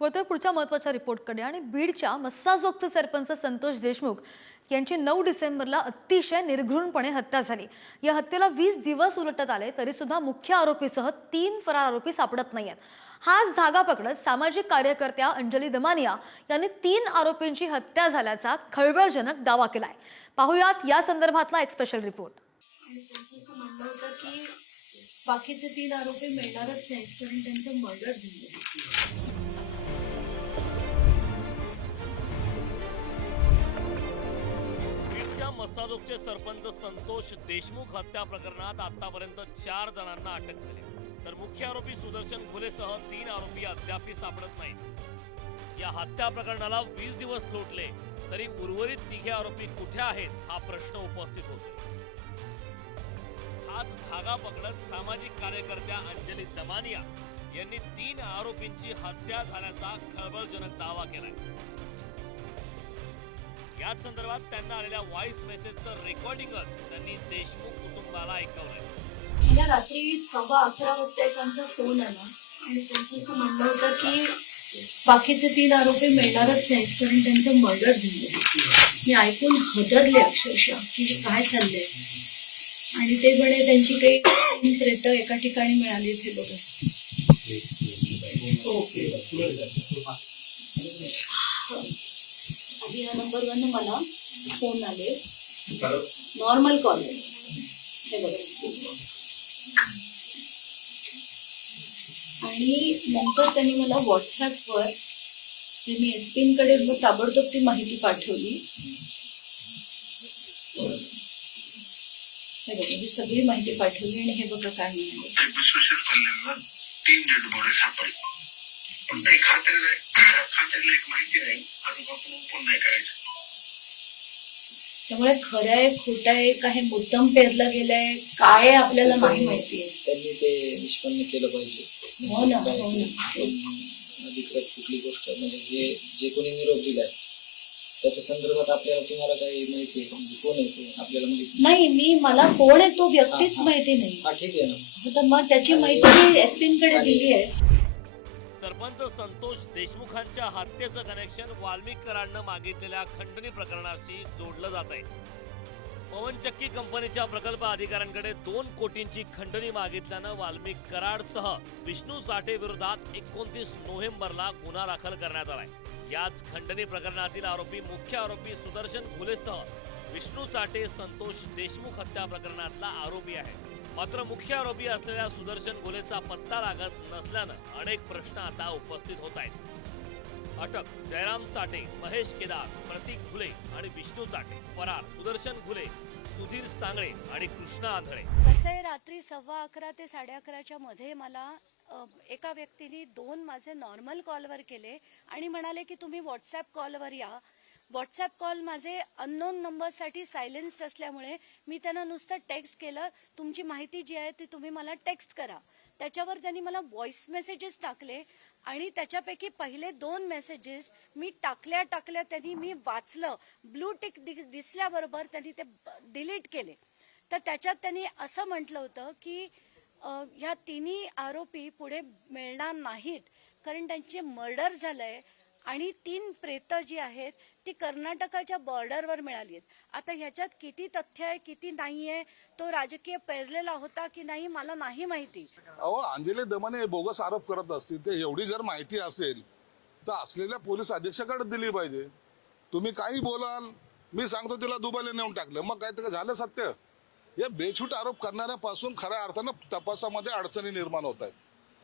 वळतोय पुढच्या महत्त्वाच्या रिपोर्टकडे आणि बीडच्या मस्साजोगचे सरपंच संतोष देशमुख यांची 9 डिसेंबरला अतिशय निर्घृणपणे हत्या झाली। या हत्येला 20 दिवस उलटत आले तरी सुद्धा मुख्य आरोपीसह 3 फरार आरोपी सापडत नाहीयेत। हाच धागा पकडत सामाजिक कार्यकर्त्या अंजली दमानिया यांनी 3 आरोपींची हत्या झाल्याचा खळबळजनक दावा केलाय। पाहुयात या संदर्भातला एक स्पेशल रिपोर्ट। त्यांचं असं म्हणणं होतं की बाकीचे 3 आरोपी मिळणारच नाहीत कारण त्यांचं मर्डर झालं। मस्साजोगचे सरपंच संतोष देशमुख हत्या प्रकरणात आतापर्यंत 4 जणांना अटक झाली, तर मुख्य आरोपी सुदर्शन घुलेसह 3 आरोपी अद्याप सापडत नाहीत। या हत्या प्रकरणाला 20 दिवस लोटले तरी उर्वरित 3 आरोपी कुठे आहेत हा प्रश्न उपस्थित होतो। हाच धागा पकडत सामाजिक कार्यकर्त्या अंजली दमानिया यांनी 3 आरोपींची हत्या झाल्याचा खळबळजनक दावा केलाय। याच संदर्भात त्यांना आलेल्या व्हॉइस मेसेजचं रेकॉर्डिंगच त्यांनी देशमुख कुटुंबाला ऐकवलंय। मला रात्री 11:15 वाजता एकांचा फोन आला आणि त्यांचं असं म्हणणं होतं की बाकीचे 3 आरोपी मिळणारच नाहीत कारण त्यांचं मर्डर झालं। मी ऐकून हदरले अक्षरशः की काय चाललंय, आणि ते म्हणे त्यांची काही 3 प्रेत एका ठिकाणी मिळाली थे बघा। आधी या नंबरवरनं मला फोन आले, नॉर्मल कॉल हे बघा, आणि नंतर त्यांनी मला व्हॉट्सॲपवर जे मी एसपींकडे ताबडतोब ती माहिती पाठवली। हे बघा, ही सगळी माहिती पाठवली आणि हे बघा काय म्हणाले। विश्वेश्वर कल्याणला 3 डेड बॉडी सापडली, पण काही खात्रीला एक माहिती नाही, अजून आपण ओपन नाही करायचं। त्यामुळे खरं आहे खोटं आहे का हे मुद्दाम पेरलं गेलंय काय आपल्याला नाही माहितीये। त्यांनी ते निष्पन्न केलं पाहिजे। हो ना, हो ना, तेच अधिकृत कुठली गोष्ट म्हणजे हे जे कोणी निरोप दिलाय त्याच्या संदर्भात आपल्याला तुम्हाला काही माहिती आहे, कोण आहे ते आपल्याला माहिती नाही। मला कोण आहे तो व्यक्तीच माहिती नाही। हा ठीक आहे ना, तर मग त्याची माहिती एसपींकडे दिली आहे। सरपंच संतोष देशमुखांच्या हत्येचं कनेक्शन वाल्मिक कराडनं मागितलेल्या खंडणी प्रकरणाशी जोडलं जात आहे। पवनचक्की कंपनीच्या प्रकल्प अधिकाऱ्यांकडे 2 कोटींची खंडणी मागितल्यानं वाल्मिक कराडसह विष्णू चाटे विरोधात 29 नोव्हेंबरला गुन्हा दाखल करण्यात आलाय। याच खंडणी प्रकरणातील आरोपी मुख्य आरोपी सुदर्शन घुलेसह विष्णू चाटे संतोष देशमुख हत्या प्रकरणातला आरोपी आहे। मात्र मुख्य आरोपी असलेल्या सुदर्शन घुलेचा पत्ता लागत नसल्यानं अनेक प्रश्न आता उपस्थित होत आहेत। अटक जयराम चाटे, महेश केदार, प्रतीक घुले आणि विष्णू चाटे फरार, सुदर्शन घुले, सुधीर सांगळे आणि कृष्णा आंधळे। कसं आहे, रात्री 11:15 ते 11:30च्या मध्ये मला एका व्यक्तीने 2 माझे नॉर्मल कॉलवर केले आणि म्हणाले की तुम्ही व्हॉट्सॲप कॉलवर या। व्हॉट्सॲप कॉल माझे अननोन नंबरसाठी सायलेन्स असल्यामुळे मी त्यांना नुसतं टेक्स्ट केलं, तुमची माहिती जी आहे ती तुम्ही मला टेक्स्ट करा। त्याच्यावर त्यांनी मला व्हॉइस मेसेजेस टाकले आणि त्याच्यापैकी पहिले 2 मेसेजेस मी टाकल्या त्यांनी मी वाचलं, ब्लू टिक दिसल्याबरोबर त्यांनी ते डिलीट केले। तर त्याच्यात त्यांनी असं म्हटलं होतं की ह्या 3 आरोपी पुढे मिळणार नाहीत कारण त्यांचे मर्डर झालंय आणि 3 प्रेत जी आहेत ती कर्नाटकाच्या बॉर्डरवर मिळाली आहेत। आता ह्याच्यात किती तथ्य आहे किती नाहीये, तो राजकीय पेरलेला होता की नाही मला नाही माहिती। अहो, अंजली दमाने बोगस आरोप करत असतील ते एवढी जर माहिती असेल तर असलेल्या पोलीस अधीक्षकाकडे दिली पाहिजे। तुम्ही काही बोलाल, मी सांगतो तिला दुबईला नेऊन टाकलं, मग काय ते झालं सत्य? या बेछूट आरोप करणाऱ्यापासून खऱ्या अर्थानं तपासामध्ये अडचणी निर्माण होत आहेत।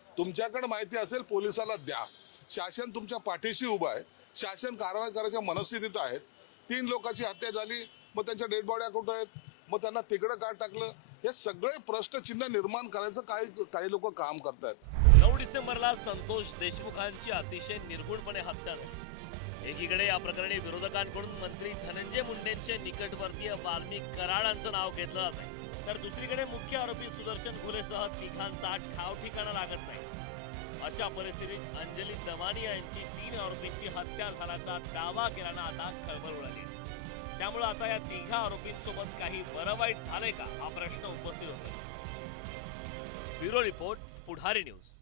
तुमच्याकडे माहिती असेल पोलिसाला द्या, शासन तुमच्या पाठीशी उभा आहे, शासन कारवाई करायच्या मनस्थितीत आहेत। 3 लोकांची हत्या झाली, मग त्यांच्या डेड बॉड्या कुठं आहेत, मग त्यांना तिकडं का टाकलं, हे सगळे प्रश्नचिन्ह निर्माण करायचं काही लोक काम करतायत। 9 डिसेंबरला संतोष देशमुखांची अतिशय निर्गुणपणे हत्या झाली। एकीकडे या प्रकरणी विरोधकांकडून मंत्री धनंजय मुंडेंचे निकटवर्तीय वाल्मिक कराडांचं नाव घेतलं जात आहे, तर दुसरीकडे मुख्य आरोपी सुदर्शन घुलेसह 3घांचा ठाव ठिकाणा लागत नाही। अशा परिस्थितीत अंजली दमानिया यांची 3 आरोपींची हत्या झाल्याचा दावा केल्यानं आता खळबळ उडाली। त्यामुळे आता या 3 आरोपींसोबत काही बरं वाईट झालंय का हा प्रश्न उपस्थित होतो। ब्युरो रिपोर्ट, पुढारी न्यूज।